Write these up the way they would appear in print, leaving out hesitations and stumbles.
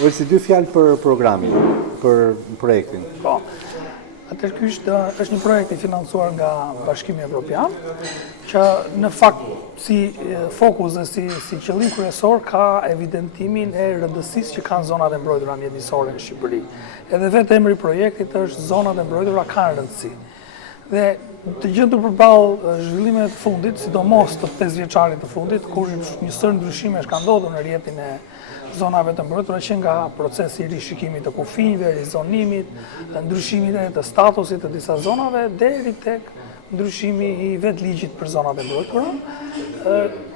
Ose si dy fjalë për programin, për projektin. Po. Atëherë ky është një projekt i financuar nga Bashkimi Evropian, që në fakt si fokus dhe si qëllim kryesor ka evidentimin e rëndësisë që kanë zonat e mbrojtura mjedisore në Shqipëri. Edhe vetë emri i projektit është zonat e mbrojtura kanë rëndësi. Dhe të gjendur përballë zhvillimeve të fundit, sidomos të 5 vjeçarit të fundit, kur një sër ndryshimesh ka ndodhur në rrjetin e zonave të mbrojtura që nga procesi i rishikimit të kufinjve, rizonimit, ndryshimit të statusit të disa zonave, deri tek ndryshimi i vetë ligjit për zonat e mbrojtura.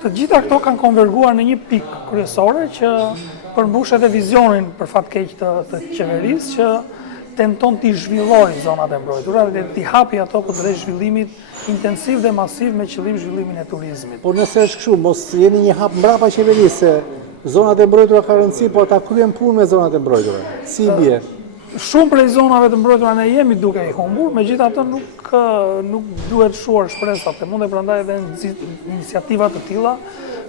Të gjitha këto kanë konverguar në një pikë kryesore që përmbush edhe vizionin për fat keq të qeverisë që tenton t'i zhvilloj zonat e mbrojtura dhe t'i hapi ato për drejt zhvillimit intensiv dhe masiv me qëllim zhvillimin e turizmit. Por nëse është kështu, mos jeni një hap mbrapa qeverisë se zonat e mbrojtura ka rëndësi, por ta kryen punë me zonat e mbrojtura. Si i bie? Shumë prej zonave të mbrojtura ne jemi duke i humbur, megjithatë nuk duhet shuar shpresat e mund e prandaj edhe iniciativa të tilla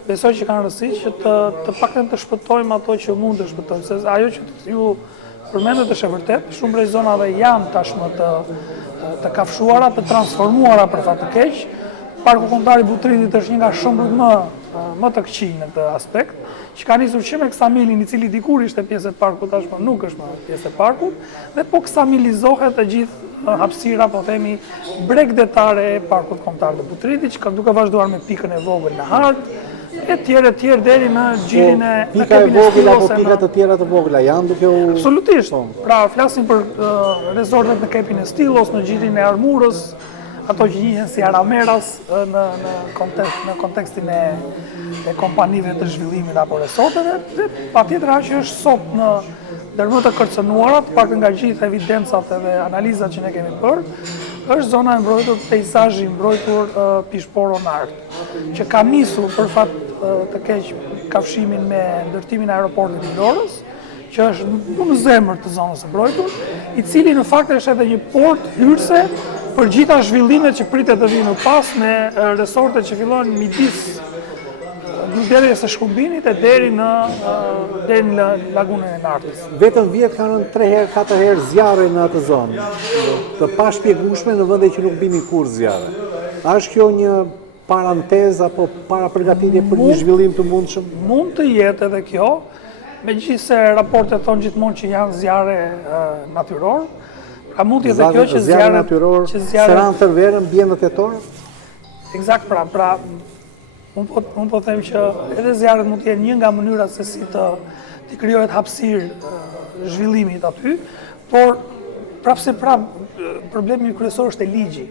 besoj që kanë rëndësi që të paktën të shpëtojmë ato që mund të shpëtojmë, se ajo që ju përmendet është e vërtet, shumë prej zonave janë tashmë të kafshuara, të transformuara për fat të keq. Parku Kombëtar i Butritit është një nga shembujt më të këqij në këtë aspekt, që ka nisur që me Ksamilin, i cili dikur ishte pjesë e parkut, tashmë nuk është më pjesë e parkut, dhe po ksamilizohet të gjithë hapësira, po themi, bregdetare e Parkut Kombëtar të Butritit, që ka duke vazhduar me pikën e vogël në Hart, e tjerë deri në gjirin e pika e vogël apo pikat të tjera të vogla janë duke u... Absolutisht. Pra, flasim për rezortet në Kepin e Stillos, në gjirin e Armurës, ato që njihen si Arameras në kontekstin e kompanive të zhvillimit apo resorteve, dhe patjetër që është sot në dërmë të kërcënuarat, pak nga gjithë evidencat edhe analizat që ne kemi bërë, është zona e mbrojtur, peizazhi mbrojtur Pishporo-Nart, që ka nisur për fat të keq kafshimin me ndërtimin e aeroportit të Vlorës, që është në zemër të zonës së mbrojtur, i cili në fakt është edhe një port hyrëse për gjitha zhvillimet që pritet të vinë pas me resorte që fillojnë midis Gjuderjes së Shkumbinit e deri në lagunën e Nartës. Vetëm vjet kanë rënë 3 herë, 4 herë zjarre në atë zonë, të pashpjegueshme në vende që nuk bini kur zjarre. A është kjo një parantezë apo para përgatitje për një zhvillim të mundshëm? Mund të jetë edhe kjo, megjithëse raportet thonë gjithmonë që janë zjarre natyror. Pra mund të jetë kjo që zjarre natyror seran tërverën bie në tetor? Eksakt, pra unë po them që edhe zjarret mund të jenë një nga mënyrat se si të krijohet hapësirë zhvillimit aty, por prapse problemi kryesor është e ligji,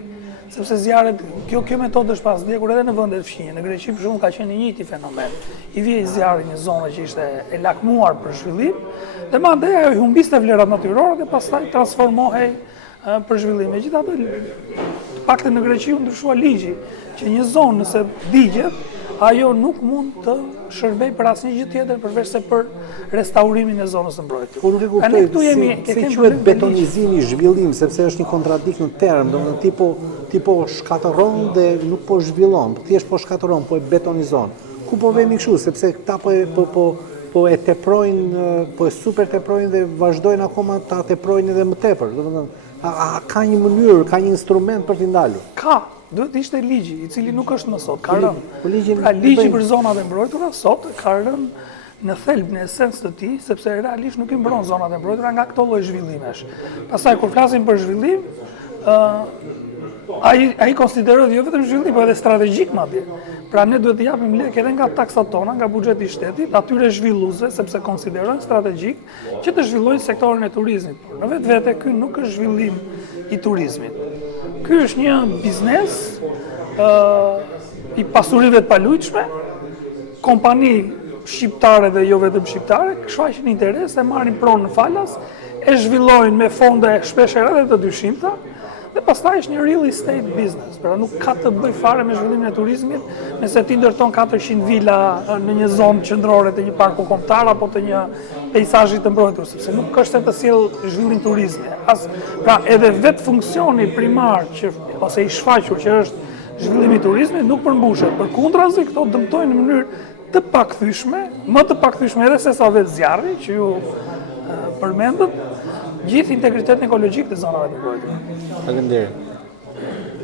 sepse zjarret, kjo metodë është pas ndjekur edhe në vende të fqinje. Në Greqi për shembull ka qenë një njëjti fenomen. I vjej zjarri një zonë që ishte e lakmuar për zhvillim, dhe mandej ajo i humbiste vlerat natyrore dhe pastaj transformohej për zhvillim. Megjithatë, paktën në Greqi u ndryshua ligji, që një zonë nëse digjet, ajo nuk mund të shërbej për asnjë gjë tjetër përveç se për restaurimin e zonës së mbrojtur. Po nuk e kuptoj se quhet betonizimi zhvillim, sepse është një kontradikt në term, domethënë ti po shkatërron dhe nuk po zhvillon, thjesht po shkatërron, po e betonizon. Ku po vemi kështu, sepse këta po e teprojnë, po e super teprojnë dhe vazhdojnë akoma ta teprojnë edhe më tepër. Domethënë, ka një mënyrë, ka një instrument për t'i ndalur? Ka. Duhet ishte ligji, i cili nuk është më sot, ka rënë. Pra ligji për zonat e mbrojtura sot ka rënë në thelb, në esencë të tij, sepse realisht nuk i mbron zonat e mbrojtura nga këto lloj zhvillimesh. Pastaj kur flasim për zhvillim, ai konsiderohet jo vetëm zhvillim, por edhe strategjik madje. Pra ne duhet të japim lekë edhe nga taksat tona, nga buxheti i shtetit, atyre zhvilluesve, sepse konsiderojnë strategjik që të zhvillojnë sektorin e turizmit. Por në vetvete ky nuk është zhvillim i turizmit. Ky është një biznes i pasurive të palujtshme, kompani shqiptare dhe jo vetëm shqiptare, shfaqin interes e marrin pronë në falas, e zhvillojnë me fonde shpesh edhe të dyshimta, dhe pastaj është një real estate business. Pra nuk ka të bëj fare me zhvillimin e turizmit, nëse ti ndërton 400 vila në një zonë qendrore të një parku kombëtar apo të një peizazhi të mbrojtur, sepse nuk është të sjell zhvillim turizmi. Pra edhe vetë funksioni primar ose i shfaqur që është zhvillimi i turizmit nuk përmbushet. Përkundrazi, këto dëmtojnë në mënyrë të pakthyeshme, më të pakthyeshme edhe se sa vetë zjarri, që ju përmendët gjithë integritetin ekologjik të zonave të mbrojtura. Faleminderit.